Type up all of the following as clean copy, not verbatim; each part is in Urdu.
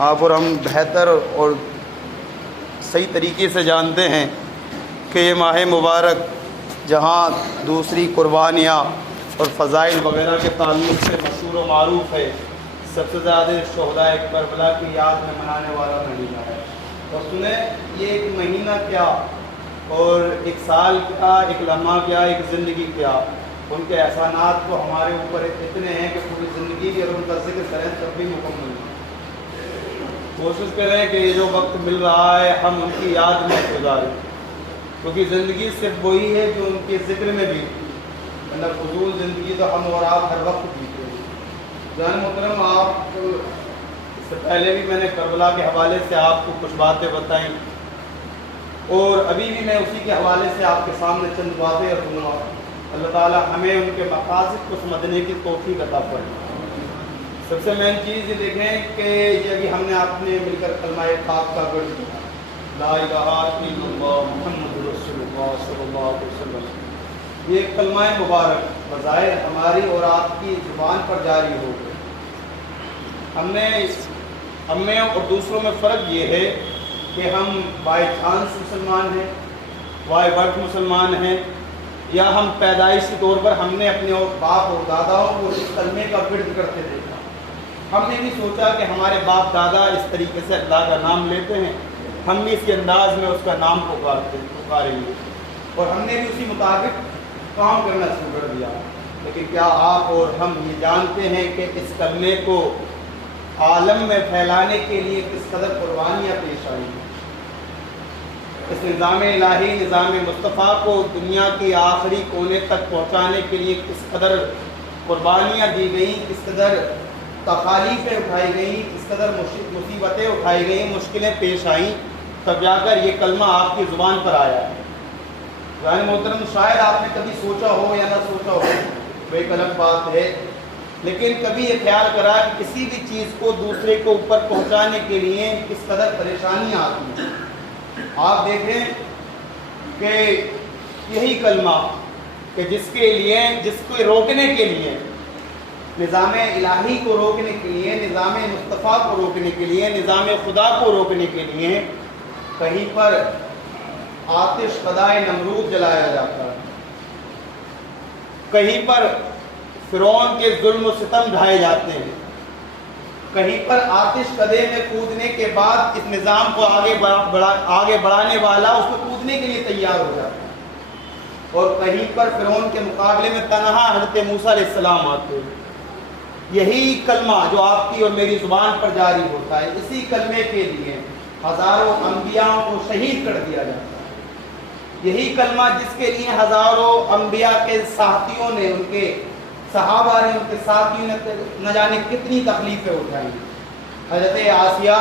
آپ اور ہم بہتر اور صحیح طریقے سے جانتے ہیں کہ یہ ماہ مبارک جہاں دوسری قربانیاں اور فضائل وغیرہ کے تعلق سے مشہور و معروف ہے، سب سے زیادہ شہدائے کربلا کی یاد میں منانے والا مہینہ ہے۔ اور سنیں، یہ ایک مہینہ کیا اور ایک سال کیا، ایک لمحہ کیا، ایک زندگی کیا، ان کے احسانات تو ہمارے اوپر اتنے ہیں کہ پوری زندگی بھی اگر ان کا ذکر کریں تب بھی مکمل نہیں۔ کوشش کریں کہ یہ جو وقت مل رہا ہے ہم ان کی یاد میں گزاریں، کیونکہ زندگی صرف وہی ہے جو ان کے ذکر میں بھی، مطلب فضول زندگی تو ہم اور آپ ہر وقت جیتے ہیں۔ جان محترم، آپ اس سے پہلے بھی میں نے کربلا کے حوالے سے آپ کو کچھ باتیں بتائیں، اور ابھی بھی میں اسی کے حوالے سے آپ کے سامنے چند باتیں رکھوں گا۔ اللہ تعالیٰ ہمیں ان کے مقاصد کو سمجھنے کی توفیق عطا فرمائے۔ سب سے مین چیز یہ دیکھیں کہ یہ ابھی ہم نے آپ نے مل کر کلمہ پاک کا گڑھ کیا، لا الہ الا اللہ محمد رسول اللہ صلی اللہ علیہ وسلم۔ یہ کلمہ مبارک بظاہر ہماری اور آپ کی زبان پر جاری ہو گئی۔ ہم میں اور دوسروں میں فرق یہ ہے کہ ہم بائی چانس مسلمان ہیں، بائی برتھ مسلمان ہیں، یا ہم پیدائشی طور پر ہم نے اپنے باپ اور داداؤں کو اس کلمے کا ورد کرتے دیکھا۔ ہم نے بھی سوچا کہ ہمارے باپ دادا اس طریقے سے اللہ کا نام لیتے ہیں، ہم بھی اسی انداز میں اس کا نام پکاریں گے، اور ہم نے بھی اسی مطابق کام کرنا شروع کر دیا۔ لیکن کیا آپ اور ہم یہ جانتے ہیں کہ اس کلمے کو عالم میں پھیلانے کے لیے کس قدر قربانیاں پیش آئی ہیں؟ اس نظام الہی، نظام مصطفیٰ کو دنیا کے آخری کونے تک پہنچانے کے لیے کس قدر قربانیاں دی گئیں، کس قدر تکالیفیں اٹھائی گئیں، کس قدر مصیبتیں اٹھائی گئیں، مشکلیں پیش آئیں، تب جا کر یہ کلمہ آپ کی زبان پر آیا ہے۔ یعنی محترم، شاید آپ نے کبھی سوچا ہو یا نہ سوچا ہو، وہ ایک الگ بات ہے، لیکن کبھی یہ خیال کرا کہ کسی بھی چیز کو دوسرے کو اوپر پہنچانے کے لیے کس قدر پریشانیاں آتی ہیں۔ آپ دیکھیں کہ یہی کلمہ کہ جس کو روکنے کے لیے، نظام الہی کو روکنے کے لیے، نظام مصطفیٰ کو روکنے کے لیے، نظام خدا کو روکنے کے لیے کہیں پر آتش فدائے نمرود جلایا جاتا ہے، کہیں پر فرعون کے ظلم و ستم ڈھائے جاتے ہیں، کہیں پر آتش قدے میں کودنے کے بعد اس نظام کو آگے بڑھانے والا اس کو کودنے کے لیے تیار ہو جاتا ہے، اور کہیں پر فرعون کے مقابلے میں تنہا حضرت موسیٰ علیہ السلام آتے ہیں۔ یہی کلمہ جو آپ کی اور میری زبان پر جاری ہوتا ہے، اسی کلمے کے لیے ہزاروں انبیاء کو شہید کر دیا جاتا ہے۔ یہی کلمہ جس کے لیے ہزاروں انبیاء کے ساتھیوں نے، ان کے صحابہ نے، ان کے ساتھیوں نے نہ جانے کتنی تکلیفیں اٹھائی۔ حضرت آسیہ،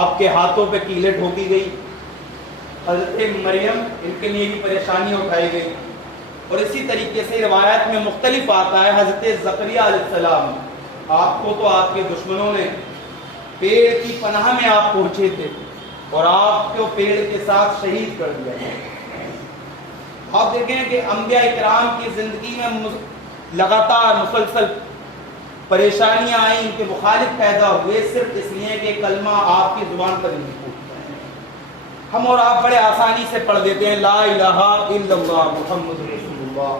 آپ کے ہاتھوں پہ کیلیں ٹھوکی گئی، حضرت مریم، ان کے لیے بھی پریشانیاں اٹھائی گئی، اور اسی طریقے سے روایت میں مختلف آتا ہے حضرت زکریا علیہ السلام، آپ کو تو آپ کے دشمنوں نے پیڑ کی پناہ میں آپ پہنچے تھے اور آپ کو پیڑ کے ساتھ شہید کر دیا۔ آپ دیکھیں کہ انبیاء کرام کی زندگی میں لگاتار مسلسل پریشانیاں آئیں، ان کے مخالف پیدا ہوئے، صرف اس لیے کہ کلمہ آپ کی زبان پر نہیں پہنچتا ہے۔ ہم اور آپ بڑے آسانی سے پڑھ دیتے ہیں لا الہ الا اللہ محمد رسول اللہ،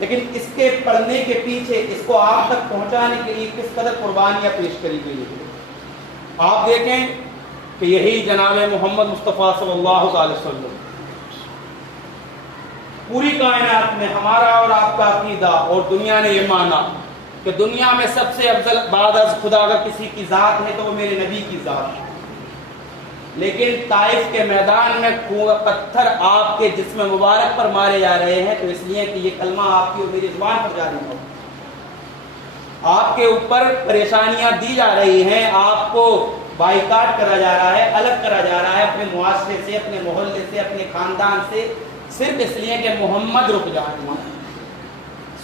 لیکن اس کے پڑھنے کے پیچھے، اس کو آپ تک پہنچانے کے لیے کس قدر قربانیاں پیش کری گئی ہیں۔ آپ دیکھیں کہ یہی جناب محمد مصطفیٰ صلی اللہ علیہ وسلم، پوری کائنات میں ہمارا اور آپ کا عقیدہ اور دنیا نے یہ مانا کہ دنیا میں سب سے افضل بعد از خدا اگر کسی کی ذات ہے تو وہ میرے نبی کی ذات ہے، لیکن طائف کے میدان میں پتھر آپ کے جسم مبارک پر مارے جا رہے ہیں، تو اس لیے کہ یہ کلمہ آپ کی اور میری زبان پر جاری ہو، آپ کے اوپر پریشانیاں دی جا رہی ہیں، آپ کو بائیکاٹ کرا جا رہا ہے، الگ کرا جا رہا ہے اپنے معاشرے سے، اپنے محلے سے، اپنے خاندان سے، صرف اس لیے کہ محمد رک جائیں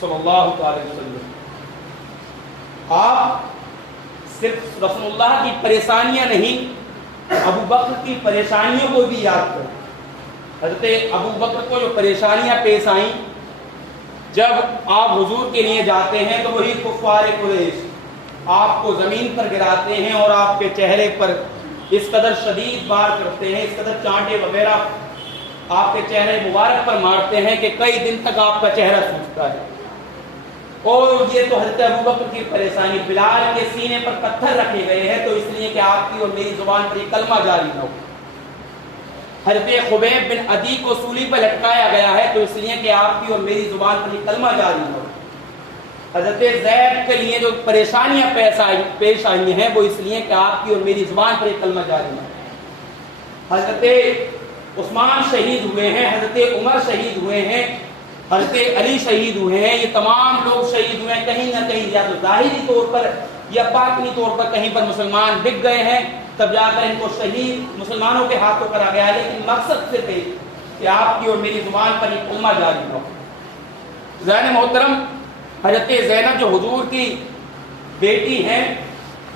صلی اللہ علیہ وسلم۔ آپ صرف رسول اللہ کی پریشانیاں نہیں، ابو بکر کی پریشانیوں کو بھی یاد کریں۔ حضرت ابو بکر کو جو پریشانیاں پیش آئیں جب آپ حضور کے لیے جاتے ہیں، تو وہی کفار قریش آپ کو زمین پر گراتے ہیں اور آپ کے چہرے پر اس قدر شدید وار کرتے ہیں، اس قدر چانٹے وغیرہ آپ کے چہرے مبارک پر مارتے ہیں کہ کئی دن تک آپ کا چہرہ سوکھتا ہے۔ اور یہ تو حضرت ابوبکر کی پریشانی، بلال کے سینے پر پتھر رکھے گئے ہیں تو اس لیے کہ آپ کی اور میری زبان پر یہ کلمہ جاری نہ ہو۔ حضرت خبیب بن عدی کو سولی پر لٹکایا گیا ہے تو اس لیے کہ آپ کی اور میری زبان پر یہ کلمہ جاری نہ ہو۔ حضرت زید کے لیے جو پریشانیاں پیش آئی ہیں وہ اس لیے کہ آپ کی اور میری زبان پر یہ کلمہ جاری نہ ہو۔ حضرت عثمان شہید ہوئے ہیں، حضرت عمر شہید ہوئے ہیں، حضرت علی شہید ہوئے ہیں، یہ تمام لوگ شہید ہوئے ہیں، کہیں نہ کہیں یا تو ظاہری طور پر یا باطنی طور پر کہیں پر مسلمان بک گئے ہیں، تب جا کر ان کو شہید مسلمانوں کے ہاتھوں کرا گیا ہے، لیکن مقصد صرف ہے کہ آپ کی اور میری زبان پر یہ کلمہ جاری نہ ہو۔ ذہن محترم، حضرت زینب جو حضور کی بیٹی ہیں،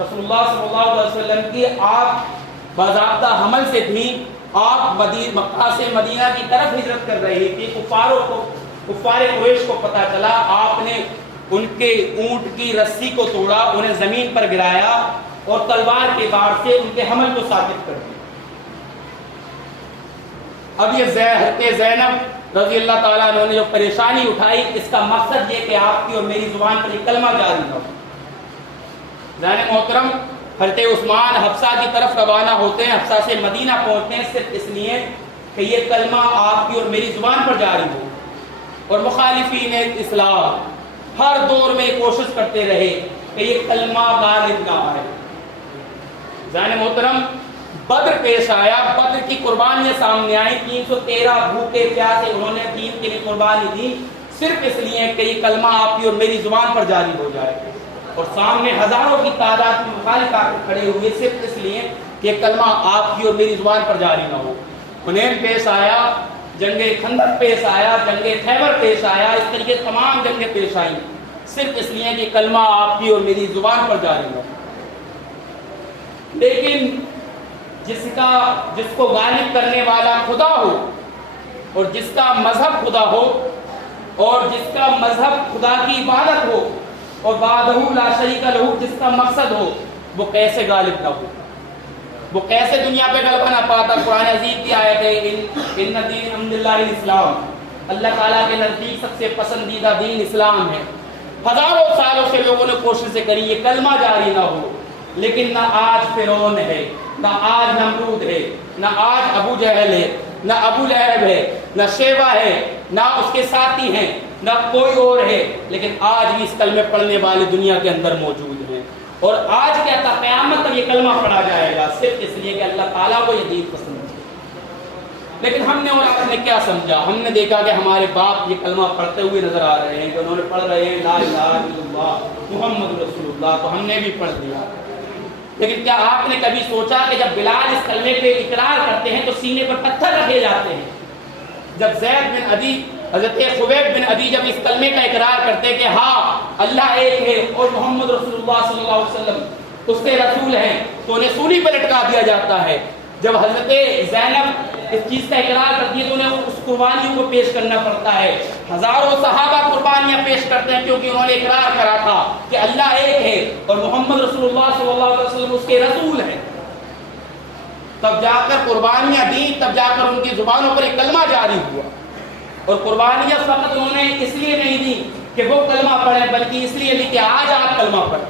رسول اللہ صلی اللہ علیہ وسلم کی، آپ باضابطہ حمل سے تھیں، آپ مکہ سے مدینہ کی طرف ہجرت کر رہی تھی، کفار قریش کو پتہ چلا، آپ نے ان کے اونٹ کی رسی کو توڑا، انہیں زمین پر گرایا اور تلوار کے بار سے ان کے حمل کو ثابت کر دیا۔ اب یہ حضرت زینب رضی اللہ تعالیٰ عنہ نے جو پریشانی اٹھائی، اس کا مقصد یہ کہ آپ کی اور میری زبان پر یہ کلمہ جاری نہ ہو۔ ذہن محترم، حضرت عثمان حفصہ کی طرف روانہ ہوتے ہیں، حفصہ سے مدینہ پہنچتے ہیں صرف اس لیے کہ یہ کلمہ آپ کی اور میری زبان پر جاری ہو، اور مخالفین اسلام ہر دور میں کوشش کرتے رہے کہ یہ کلمہ غالب نہ آئے۔ ذہن محترم، بدر پیش آیا، بدر کی قربانیاں سامنے آئی، 313 بھوکے پیاسے انہوں نے دین کے لیے قربانی دی، صرف اس لیے کہ یہ کلمہ آپ کی اور میری زبان پر جاری ہو جائے، اور سامنے ہزاروں کی تعداد میں مخالف آ کر کھڑے ہوئے صرف اس لیے کہ یہ کلمہ آپ کی اور میری زبان پر جاری نہ ہو۔ حنین پیش آیا، جنگ خندق پیش آیا، جنگ خیبر پیش آیا، اس طریقے تمام جنگیں پیش آئیں، صرف اس لیے کہ کلمہ آپ کی اور میری زبان پر جاری نہ ہو۔ لیکن جس کو غالب کرنے والا خدا ہو، اور جس کا مذہب خدا ہو، اور جس کا مذہب خدا کی عبادت ہو، اور وحدہ لا شریک لہ جس کا مقصد ہو، وہ کیسے غالب نہ ہو، وہ کیسے دنیا پہ غلبہ نہ پاتا۔ قرآن عظیم کی آیت ہے، ان دین عند اللہ الاسلام، اللہ تعالیٰ کے نزدیک سب سے پسندیدہ دین اسلام ہے۔ ہزاروں سالوں سے لوگوں نے کوششیں کری یہ کلمہ جاری نہ ہو، لیکن نہ آج فرعون ہے، نہ آج نمرود ہے، نہ آج ابو جہل ہے، نہ ابو لہب ہے، نہ شیبہ ہے، نہ اس کے ساتھی ہیں، نہ کوئی اور ہے، لیکن آج بھی اس کلمے پڑھنے والے دنیا کے اندر موجود ہیں، اور آج کیا تھا قیامت تک یہ کلمہ پڑھا جائے گا، صرف اس لیے کہ اللہ تعالیٰ کو یہ دین پسند ہے۔ لیکن ہم نے اور آپ نے کیا سمجھا؟ ہم نے دیکھا کہ ہمارے باپ یہ کلمہ پڑھتے ہوئے نظر آ رہے ہیں، کہ انہوں نے پڑھ رہے ہیں لا الہ الا اللہ محمد رسول اللہ، تو ہم نے بھی پڑھ دیا۔ لیکن کیا آپ نے کبھی سوچا کہ جب بلال اس کلمے پہ اقرار کرتے ہیں تو سینے پر پتھر رکھے جاتے ہیں؟ جب زید بن عدی، حضرت خبیب بن عدی جب اس کلمے کا اقرار کرتے ہیں کہ ہاں اللہ ایک ہے اور محمد رسول اللہ صلی اللہ علیہ وسلم اس کے رسول ہیں، تو انہیں سولی پر لٹکا دیا جاتا ہے۔ جب حضرت زینب اس چیز کا اقرار کرتی ہے تو انہیں اس قربانیوں کو پیش کرنا پڑتا ہے۔ ہزاروں صحابہ قربانیاں پیش کرتے ہیں کیونکہ انہوں نے اقرار کرا تھا کہ اللہ ایک ہے اور محمد رسول اللہ صلی اللہ علیہ وسلم اس کے رسول ہیں۔ تب جا کر قربانیاں دی، تب جا کر ان کی زبانوں پر ایک کلمہ جاری ہوا، اور قربانیاں فقط انہوں نے اس لیے نہیں دی کہ وہ کلمہ پڑھیں، بلکہ اس لیے دی کہ آج آپ کلمہ پڑھیں۔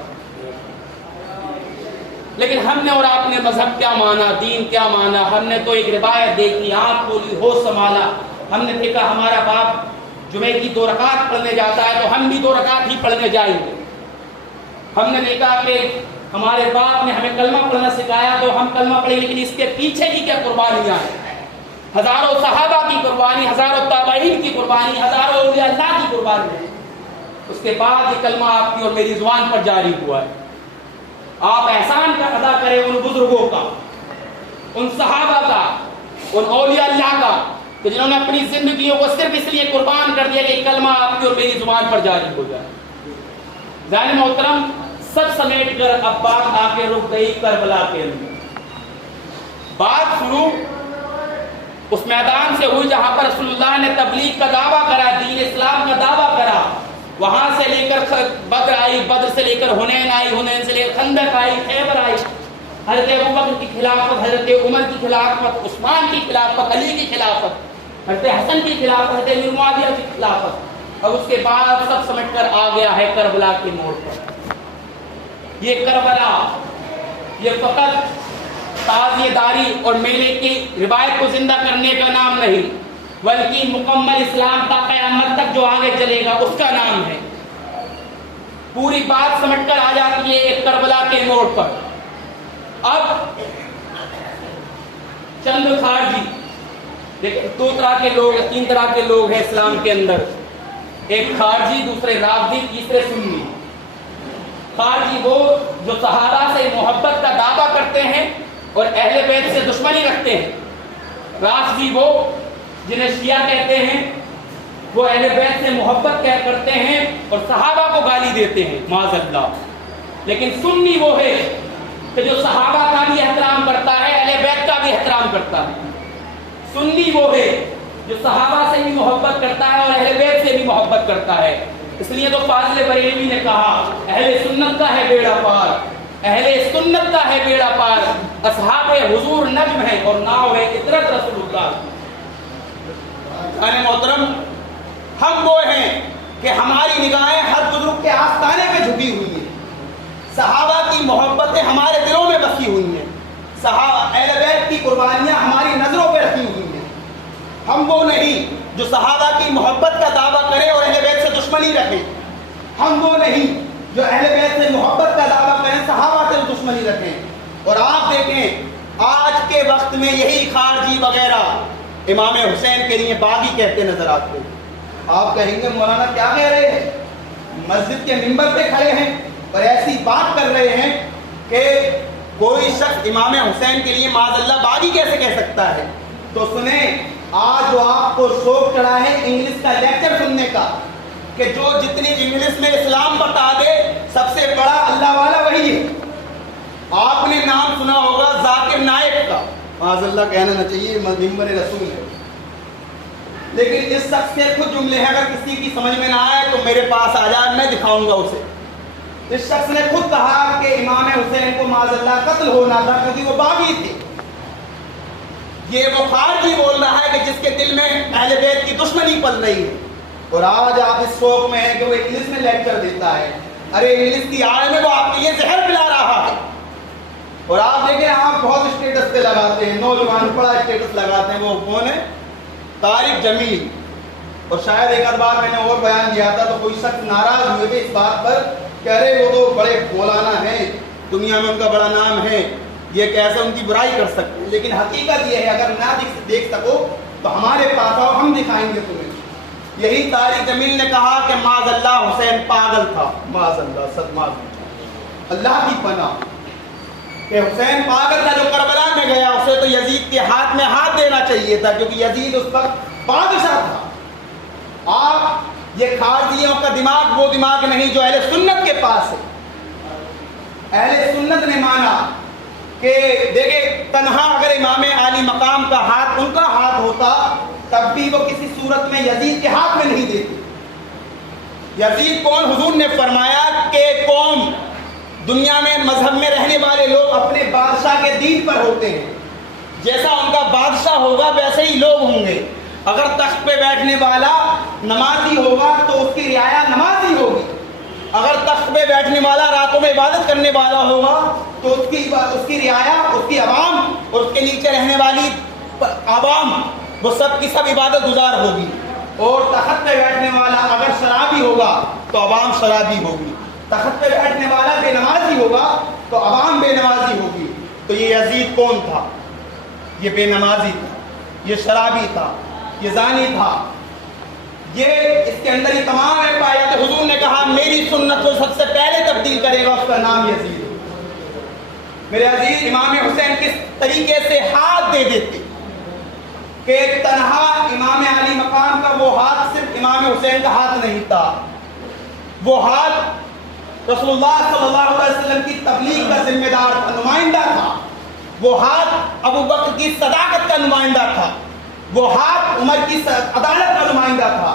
لیکن ہم نے اور آپ نے مذہب کیا مانا، دین کیا مانا؟ ہم نے تو ایک روایت دیکھی، آنکھ کھولی، ہوش سنبھالا، ہم نے دیکھا ہمارا باپ جمعے کی 2 رکعت پڑھنے جاتا ہے تو ہم بھی 2 رکعت ہی پڑھنے جائیں گے۔ ہم نے دیکھا کہ ہمارے باپ نے ہمیں کلمہ پڑھنا سکھایا تو ہم کلمہ پڑھیں، لیکن اس کے پیچھے کی کیا قربانیاں ہیں؟ ہزاروں صحابہ کی قربانی، ہزاروں تابعین کی قربانی، ہزاروں اولیاء اللہ کی قربانی ہے۔ اس کے بعد یہ کلمہ آپ کی اور میری زبان پر جاری ہوا ہے۔ آپ احسان کا ادا کریں ان بزرگوں کا، ان صحابہ کا، ان اولیاء اللہ کا کہ جنہوں نے اپنی زندگیوں کو صرف اس لیے قربان کر دیا کہ کلمہ آپ کی اور میری زبان پر جاری ہو جائے۔ ذہن محترم، سب سمیٹ کر اب بات آ کے رک گئی کربلا کے اندر۔ بات شروع اس میدان سے ہوئی جہاں پر رسول اللہ نے تبلیغ کا دعویٰ کرا، دین اسلام کا دعویٰ کرا، وہاں سے لے کر بدر آئی، بدر سے لے کر حنین آئی، حنین سے لے کر خندق آئی، خیبر آئی، حضرت ابوبکر کی خلافت، حضرت عمر کی خلافت، عثمان کی خلافت، علی کی خلافت، حضرت حسن کی خلافت، حضرت امیر معاویہ کی خلافت، اور اس کے بعد سب سمجھ کر آ گیا ہے کربلا کے موڑ پر۔ یہ کربلا یہ فقط تعزیہ داری اور میلے کی روایت کو زندہ کرنے کا نام نہیں، بلکہ مکمل اسلام تا قیامت تک جو آگے چلے گا اس کا نام ہے۔ پوری بات سمجھ کر آ جاتی ہے ایک کربلا کے موڑ پر۔ اب چند خارجی، دیکھیں دو طرح کے لوگ، تین طرح کے لوگ ہیں اسلام کے اندر، ایک خارجی، دوسرے رافضی، تیسرے سنی۔ خارجی وہ جو صحابہ سے محبت کا دعویٰ کرتے ہیں اور اہل بیت سے دشمنی رکھتے ہیں۔ رافضی وہ جنہیں شیعہ کہتے ہیں، وہ اہل بیت سے محبت کرتے ہیں اور صحابہ کو گالی دیتے ہیں معاذ اللہ۔ لیکن سنی وہ ہے کہ جو صحابہ کا بھی احترام کرتا ہے، اہل بیت کا بھی احترام کرتا ہے۔ سنی وہ ہے جو صحابہ سے بھی محبت کرتا ہے اور اہل بیت سے بھی محبت کرتا ہے۔ اس لیے تو فاضل بریلوی نے کہا اہل سنت کا ہے بیڑا پار، اہل سنت کا ہے بیڑا پار، اصحاب حضور نجم ہے اور ناؤ ہے عطرت رسول اللہ۔ محترم، ہم وہ ہیں کہ ہماری نگاہیں ہر بزرگ کے آستانے پہ جھکی ہوئی ہیں، صحابہ کی محبتیں ہمارے دلوں میں بسی ہوئی ہیں، صحابہ اہل بیت کی قربانیاں ہماری نظروں پہ رکھی ہوئی ہیں۔ ہم وہ نہیں جو صحابہ کی محبت کا دعویٰ کریں اور اہل بیت سے دشمنی رکھیں، ہم وہ نہیں جو اہل بیت سے محبت کا دعویٰ کریں صحابہ سے دشمنی رکھیں۔ اور آپ دیکھیں آج کے وقت میں یہی خارجی وغیرہ امام حسین کے لیے باغی کہتے نظر آتے ہیں۔ آپ کہیں گے مولانا کیا کہہ رہے ہیں، مسجد کے منبر پہ کھڑے ہیں اور ایسی بات کر رہے ہیں کہ کوئی شخص امام حسین کے لیے معاذ اللہ باغی کیسے کہہ سکتا ہے؟ تو سنیں، آج جو آپ کو شوق چڑھا ہے انگلش کا لیکچر سننے کا، کہ جو جتنی انگلش میں اسلام بتا دے سب سے بڑا اللہ والا وہی ہے۔ آپ نے نام سنا ہوگا ذاکر نائک کا، معاذ اللہ کہنا نہ چاہیے، ممبر رسول ہے، لیکن اس شخص کے خود جملے ہیں، اگر کسی کی سمجھ میں نہ آئے تو میرے پاس آ جائے، میں دکھاؤں گا اسے۔ اس شخص نے خود کہا کہ امام حسین کو معاذ اللہ قتل ہونا تھا کیونکہ وہ باغی تھے۔ یہ وہ خارجی بول رہا ہے کہ جس کے دل میں اہل بیت کی دشمنی پل رہی ہے، اور آج آپ اس شوق میں ہیں کہ وہ انگلش میں لیکچر دیتا ہے۔ ارے انگلش کی آڑ میں وہ آپ کے لیے زہر پلا رہا ہے۔ اور آپ دیکھیں آپ بہت اسٹیٹس پہ لگاتے ہیں، نوجوان بڑا اسٹیٹس لگاتے ہیں، وہ کون ہے؟ طارق جمیل۔ اور شاید ایک آدھ بار میں نے اور بیان دیا تھا تو کوئی شخص ناراض ہوئے تھے اس بات پر کہ ارے وہ تو بڑے مولانا ہیں، دنیا میں ان کا بڑا نام ہے، یہ کیسے ان کی برائی کر سکتے ہیں؟ لیکن حقیقت یہ ہے اگر نہ دیکھ سکو تو ہمارے پاس آؤ، ہم دکھائیں گے تمہیں۔ یہی طارق جمیل نے کہا کہ معاذ اللہ حسین پاگل تھا، معاذ اللہ، صدمہ اللہ کی پناہ، کہ حسین پاگل تھا جو کربلا میں گیا، اسے تو یزید کے ہاتھ میں ہاتھ دینا چاہیے تھا کیونکہ یزید اس وقت بادشاہ تھا۔ آپ یہ خارجیوں کا دماغ وہ دماغ نہیں جو اہل سنت کے پاس ہے۔ اہل سنت نے مانا کہ دیکھیں تنہا اگر امام عالی مقام کا ہاتھ ان کا ہاتھ ہوتا تب بھی وہ کسی صورت میں یزید کے ہاتھ میں نہیں دیتے۔ یزید کون؟ حضور نے فرمایا کہ قوم دنیا میں مذہب میں رہنے والے لوگ اپنے بادشاہ کے دین پر ہوتے ہیں، جیسا ان کا بادشاہ ہوگا ویسے ہی لوگ ہوں گے۔ اگر تخت پہ بیٹھنے والا نمازی ہوگا تو اس کی رعایا نمازی ہوگی، اگر تخت پہ بیٹھنے والا راتوں میں عبادت کرنے والا ہوگا تو اس کی رعایا، اس کی عوام اور اس کے نیچے رہنے والی عوام وہ سب کی سب عبادت گزار ہوگی۔ اور تخت پہ بیٹھنے والا اگر شرابی ہوگا تو عوام شرابی ہوگی، تخت پہ بیٹھنے والا بے نمازی ہوگا تو عوام بے نمازی ہوگی۔ تو یہ یزید کون تھا؟ یہ بے نمازی تھا، یہ شرابی تھا، یہ زانی تھا، یہ اس کے اندر یہ تمام ہے پایا۔ تو حضور نے کہا میری سنت کو سب سے پہلے تبدیل کرے گا اس کا نام یزید۔ میرے عزیز امام حسین کس طریقے سے ہاتھ دے دیتے کہ تنہا امام علی مقام کا وہ ہاتھ صرف امام حسین کا ہاتھ نہیں تھا، وہ ہاتھ رسول اللہ صلی اللہ علیہ وسلم کی تبلیغ کا ذمہ دار تھا، نمائندہ تھا، وہ ہاتھ ابو بکر کی صداقت کا نمائندہ تھا، وہ ہاتھ عمر کی عدالت کا نمائندہ تھا،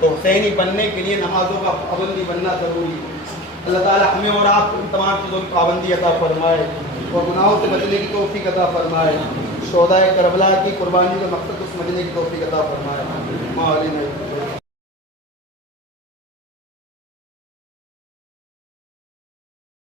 تو حسینی بننے کے لیے نمازوں کا پابندی بننا ضروری ہے۔ اللہ تعالیٰ ہمیں اور آپ کو ان تمام چیزوں کی پابندی عطا فرمائے اور گناہوں سے بچنے کی توفیق عطا فرمائے، شہدائے کربلا کی قربانی کا مقصد کو سمجھنے کی توفیق عطا فرمائے۔